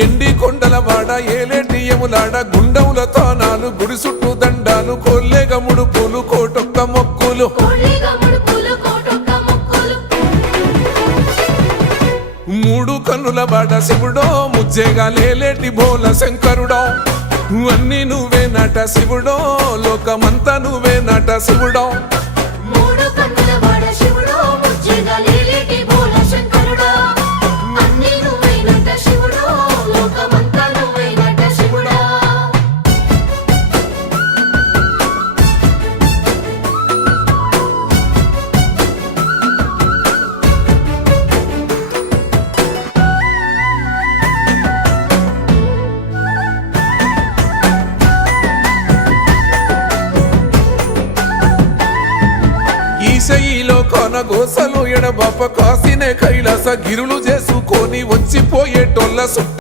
ఎండి కొండల వాడ ఏలేటియములాడ గుండముల తానాలు గుడి చుట్టూ దండాలు కొల్లేగ ముడుపులు కోటొక్క మొక్కులు మూడు కన్నుల వాడ శివుడో ముజ్జేగా లేలేటి బోల శంకరుడో అన్ని నువ్వే నట శివుడో లోకమంతా నువ్వే నట శివుడో ఈశయిలో కొనగోసలు ఎడబాప కాసినే కైలాస గిరులు చేసుకొని వచ్చిపోయేటోళ్ళ